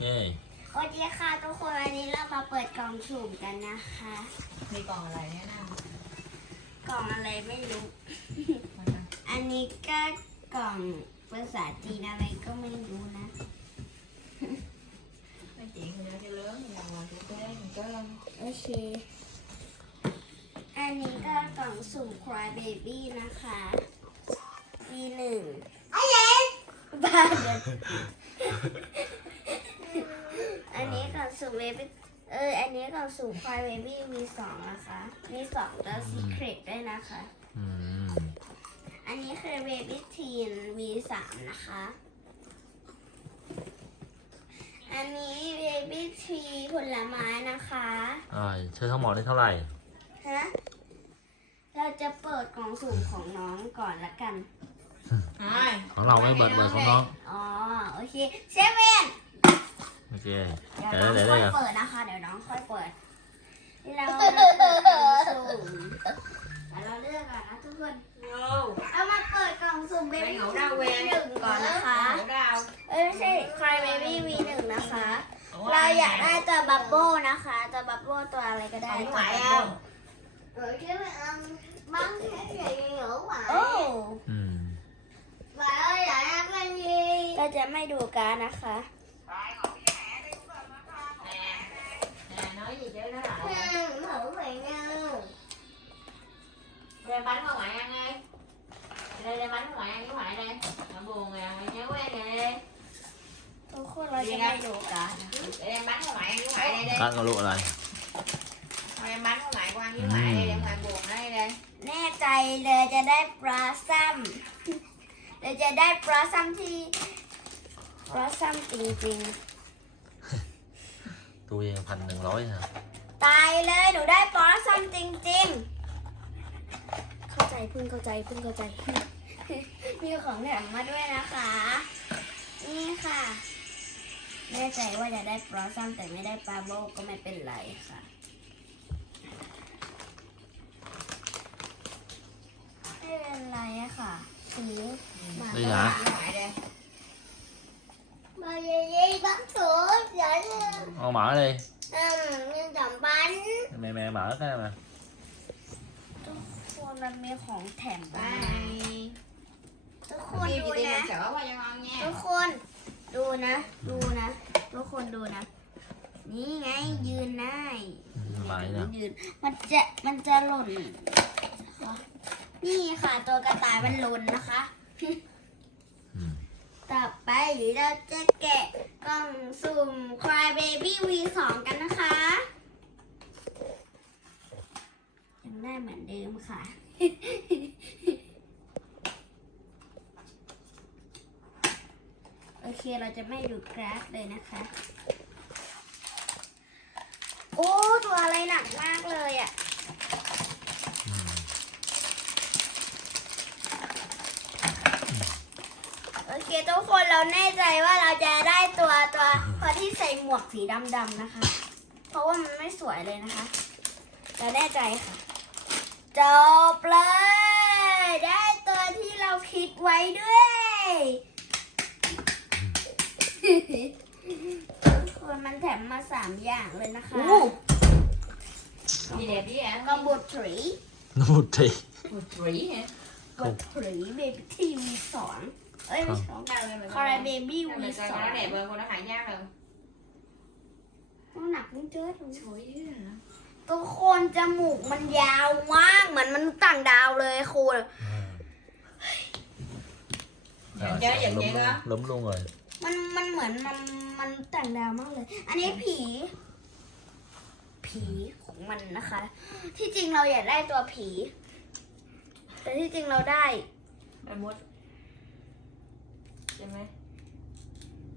เย้สวัสดีค่ะทุกคนวันนี้เรามาเปิดกล่องสุ่มกันนะคะ มีกล่องอะไรเนี่ยนะกล่องอะไรไม่รู้มันนะอันนี้ก็กล่องภาษาจีนอะไรก็ไม่รู้นะไม่จริงเนื้อจะเลื้องอย่างเราทุกเรื่องก็โอเค อันนี้ก็กล่องสุ่ม Cry Baby นะคะปีหนึ่งอะไรบ้าเดี๋ยว อันนี้กล่องสุ่ม Baby เออ อันนี้กล่องสุ่ม Cry Baby มีสองนะคะ มีสองแล้ว Secret ด้วยนะคะ อืมอันนี้คือ Baby Teen V3 นะคะ อันนี้ Baby T ผลไม้นะคะอ่าใช้ทั้งหมดได้เท่าไหร่ฮะเราจะเปิดกล่องสุ่มของน้องก่อนละกันใช่ของเราไม่เบิดเบิดของน้อง อ๋อ โอเคเซเว่น โอเคเดี๋ยวเดี๋ยวน้องเดี๋ยวค่อยเดี๋ยวเปิดนะคะ เดี๋ยวน้องค่อยเปิดเรามาเปิดกล่องสุ่มเดี๋ยวเราเลือกก่อนนะทุกคนโย่เอามาเปิดกล่องสุ่มไป Baby เหงา T ดาวเวนหนึ่งก่อนนะคะเหงาดาวเอ้ยไม่ใช่ Cry Baby V1 นะคะ เราอยากได้ตัวบับเบิ้ลนะคะตัวบับเบิ้ลตัวอะไรก็ได้ของไหวตัวเอา Bubble băng thế gì nữa mà โอ้อืม Bà ơi lại ăn cái gì เราจะไม่ดูการดนะคะ đem bánh qua ngoại ăn đi đây đem bánh qua ngoại ăn với ngoại đây nó buồn nè mày nhớ quen nè ทุกคนเราจะไม่ดูการดนะ để đem bánh qua ngoại ăn với ngoại đây đi การดก็รู้อะไร Thôi đem bánh qua ngoại qua ăn với ngoại đây để ngoại buồn đây đây แน่ใจเลยจะได้ปลาซัมเราจะได้ปลาซัมที่ปลาซัมจริง ตัวเองพันหนึ่งร้อยนะ ๆ ตายเลยหนูได้ปลาซัมจริงๆ เข้าใจเพิ่งเข้าใจเพิ่งเข้าใจ มีของแถมมาด้วยนะคะ นี่ค่ะแน่ใจว่าจะได้ปลาซัมแต่ไม่ได้ปลาโบก็ไม่เป็นไรค่ะไม่เป็นไรอะค่ะซื้อมานี่นะ với ngoại đây มาเย่ๆ bắn sữa dẫn เอาหมาเลย อืมยังจับบันแม่แม่หมาก็ได้มา ทุกคน มันมีของแถมมา bye ทุกคน Kêu ดู chị đi นะ làm sữa qua cho ngon nha ทุกคนดูนะ ดูนะ ทุกคนดูนะ นี่ไงยืนได้หมาเนี่ยยืน มันจะมันจะหล่น นี่ค่ะตัวกระต่ายมันหล่นนะคะอืมต่อไปเราจะแกะกล่องสุ่ม Cry Baby V2 กันนะคะ ยังได้เหมือนเดิมค่ะ โอเคเราจะไม่ดูกราฟเลยนะคะ โอ้ ตัวอะไรหนักมากเลยอะ่ะโอเคทุกคนเราแน่ใจว่าเราจะได้ตัวตัวตัวที่ใส่หมวกสีดำๆนะคะ เพราะว่ามันไม่สวยเลยนะคะ เราแน่ใจค่ะ จบเลย ได้ตัวที่เราคิดไว้ด้วยทุกคนมันแถมมาสามอย่างเลยนะคะ Gì đẹp với ạ กระบุตรีนูดที Một rỉ hả บุตรีเบบี้ทีวีสองเอ้ยไม่ใช่ Đâu đây mình คาราเบบี้ Đâu วี mình ส coi อง nó đẹp hơn con nó hại nhau rồi น้ำหนักมันเจอตรง Chuối chứ hả ทุกคนจมูกมันยาวมากเหมือนมนุษย์ต่างดาวเลยคุณอ่า Dạ, dạ, dạ, ล้ม vậy ลง đó ล้มลงเลยมันมันเหมือนมันมนุษย์ต่างดาวมากเลย อันนี้ผี ผีของมันนะคะ ที่จริงเราอยากได้ตัวผี แต่ที่จริงเราได้ Đây mốt Xem mấy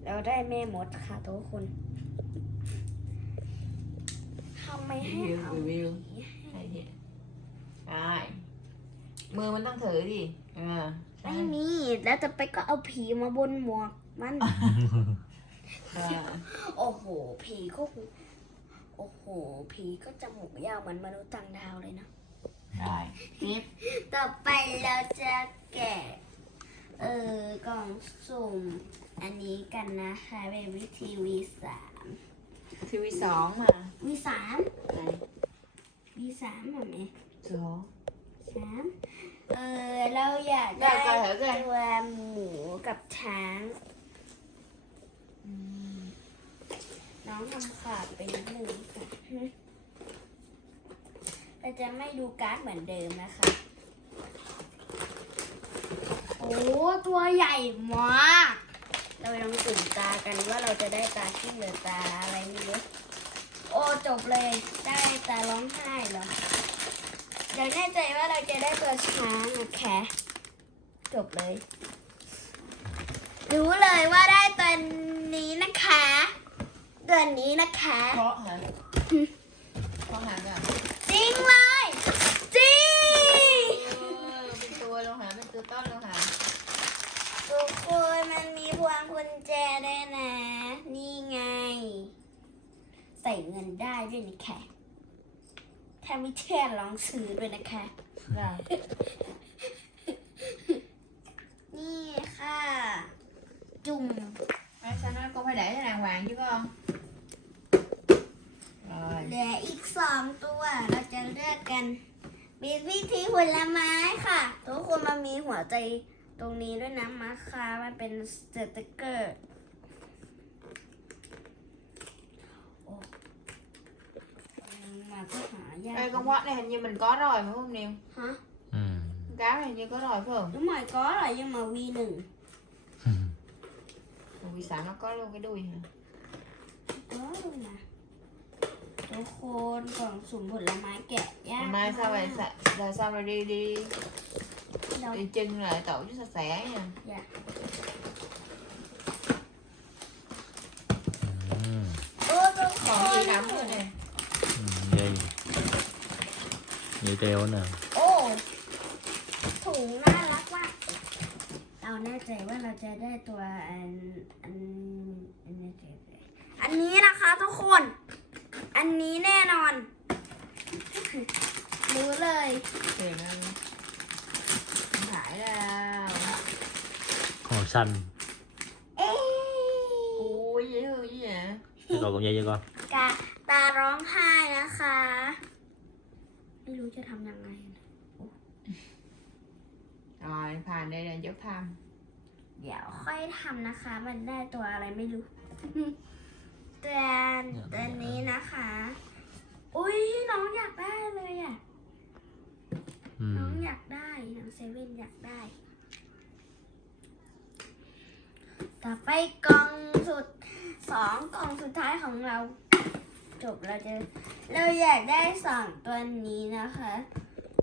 เราได้แม่มดค่ะทุกคน ทำไมให้ Review เอา review Hay vậy Rồi Mưa mình tăng thử đi Ờ ไม่มี แล้วจะไปก็เอาผีมาบนหมวกมัน Ờ โอ้โห ผีก็คือโอ้โห ผีก็จมูกยาวเหมือนมนุษย์ต่างดาวเลยนะ Rồi Tiếp ต่อไปเราจะแกะเอเออกล่องสุ่ม อันนี้กันนะคะเป็นวิธีวีสาม ทีวีสองมาวีสามไหนวีสามแบบไหมสองสามเออเราอยากอยาได้กไปเหรอแกตัวหมูกับช้าง น้องทำขาดไปนิดนึงค่ะเราจะไม่ดูการ์ดเหมือนเดิมนะคะ โอ้ตัวใหญ่มาก เราลองตื่นตา กันว่าเราจะได้ตาที่เหลือตาอะไรไม่รู้โอ้จบเลยได้ตาร้องไห้เหรอเดี๋ยวแน่ใจว่าเราจะได้ตัวช้างอะแค่จบเลย รู้เลยว่าได้ตัวนี้นะคะ ตัวนี้นะคะ เพราะเหรอเพราะหางอะเลย จริง เออเป็นตัวลงหาเป็นตัวต้นลงหา ทุกคนมันมีพวงกุญแจด้วยนะ นี่ไง ใส่เงินได้ด้วยนะแค่ถ้าไม่เชื่อลองซื้อด้วยนะคะ ได้นี่ค่ะ จุ่มไอ้ฉันนั่นก็ไม่ได้ให้นางวาง chứ con rồi เหลืออีกสองตัว เราจะเลือกกันมีวิธีผลไม้ค่ะ ทุกคนมันมีหัวใจตรงนี้ด้วยนะมาค่ะมันเป็นสติกเกอร์โอ้มาก็หายาก đây con quát này hình như mình có rồi phải không Niêu ฮะอืม con cáo này hình như có rồi phải không น้ำหมายก็อะไรยังมาวีหนึ่ง Còn vì sao nó có luôn cái đuôi hả ก็นะทุกคนกล่องสุ่มผลไม้แกะยาก mai sao มา vậy ก Sa- rồi sao rồi đi đi เรา đi chân lại tổ chứ sạch sẽ nha อ เตียวน่ะโอ้ถุงน่ารักมากเราแน่ใจว่าเราจะได้ตัวอันอันอันนี้เจ๊ๆอันนี้นะคะทุกคน อันนี้แน่นอน รู้เลย tiền ơi không phải đâu ของฉันเอ๊ะ ui dễ thương chứ vậy จะก่อนกับยายก่อนกาตาร้องไห้นะคะไม่รู้ จะทำยังไง rồi ผ่าน đây là dấu thăm เดี๋ยวค่อยทำนะคะ มันได้ตัวอะไรไม่รู้ ตัวตัวนี้นะคะ อุ้ยน้องอยากได้เลยอะ อืน้อมงอยากได้น้องเซเว่นอยากได้ ต่อไปกล่องสุดสองกล่องสุดท้ายของเรา จบเราจะเราอยากได้สองตัวนี้นะคะ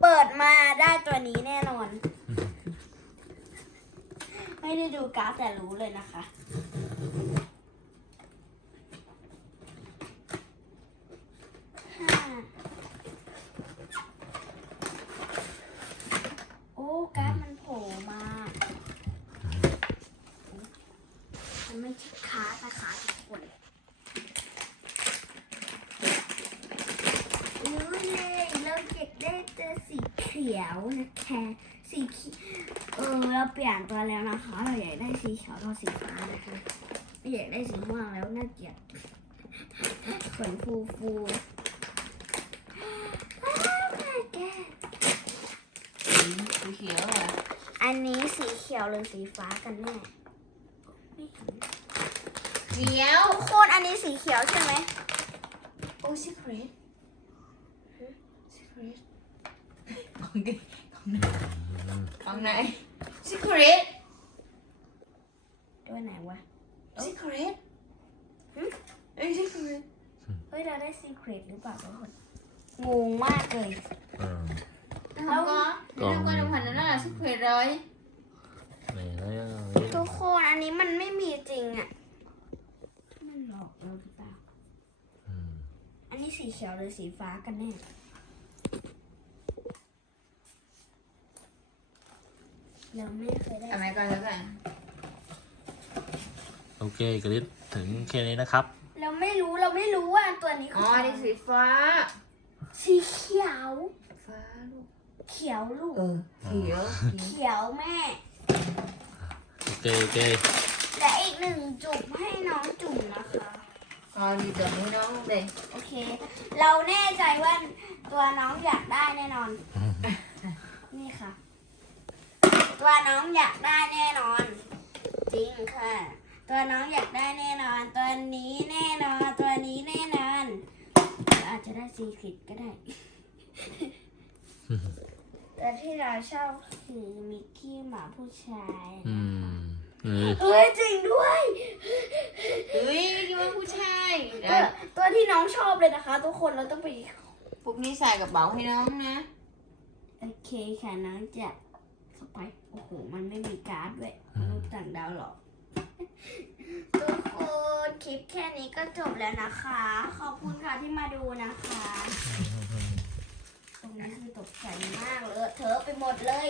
เปิดมาได้ตัวนี้แน่นอน ไม่ได้ดูกราฟแต่รู้เลยนะคะห้าโอ้กราฟมันโผล่มา มันไม่ใช่ค้าตะขาทุกคนรู้เลยเราอยากได้ตัวสีเขียวนะคะสีเขียวเออเราเปลี่ยนตัวแล้วนะคะ เราอยากได้สีเขียวกับสีฟ้านะคะไม่อยากได้สีม่วงแล้วน่าเกลียดขนฟูฟูอ้าว my god Chữ khiểu à อันนี้สีเขียวหรือสีฟ้ากันแน่ไม่เห็น khiểu ทุกคนอันนี้สีเขียวใช่ไหม Ôi secret Secret Con kia Con này อืม Con này Secret ตัวไหนวะ Secret Hử? Ê secret เฮ้ยเราได้ซีเครตหรือเปล่าทุกคนงงมากเลยอืม Không có Nếu Còn- không có đồng hành nó là secret rồi นี่แล้วทุกคนอันนี้มันไม่มีจริงอะมันหลอกเราหรือเปล่าอืมอันนี้สีเขียวหรือสีฟ้ากันแน่ เราไม่เคยได้ À mày coi thử coi โอเคกริดถึงแค่นี้นะครับ เราไม่รู้เราไม่รู้ว่าตัวนี้คือ Ôi đi xịt phá สีเขียว Phá luôn เขียวลูก Ừ Khiểu เขียวแม่ โอเคโอเคและอีกหนึ่งจุ่มให้น้องจุ่มนะคะเอาดีเดี๋ยวให้น้องเลยโอเค เราแน่ใจว่าตัวน้องอยากได้แน่นอนนี่ค่ะ ตัวน้องอยากได้แน่นอน จริงค่ะ ตัวน้องอยากได้แน่นอน ตัวนี้แน่นอน ตัวนี้แน่นอน อาจจะได้ซีคิดก็ได้ แต่ที่เราชอบคือมิกกี้หมาผู้ชายอืมเออเฮ้ยจริงด้วย เฮ้ยคิดว่าผู้ชายตัวตัวที่น้องชอบเลยนะคะ ทุกคนเราต้องไปพวกนี้ใส่กระเป๋าให้น้องนะ โอเคค่ะน้องจะส ไป โอ้โห มันไม่มีการ์ดด้วยมนุษย์ต่างดาวหรอก ทุกคนคลิปแค่นี้ก็จบแล้วนะคะ ขอบคุณค่ะที่มาดูนะคะ ตรงนี้คือตกใจมากเลยเธอะไปหมดเลย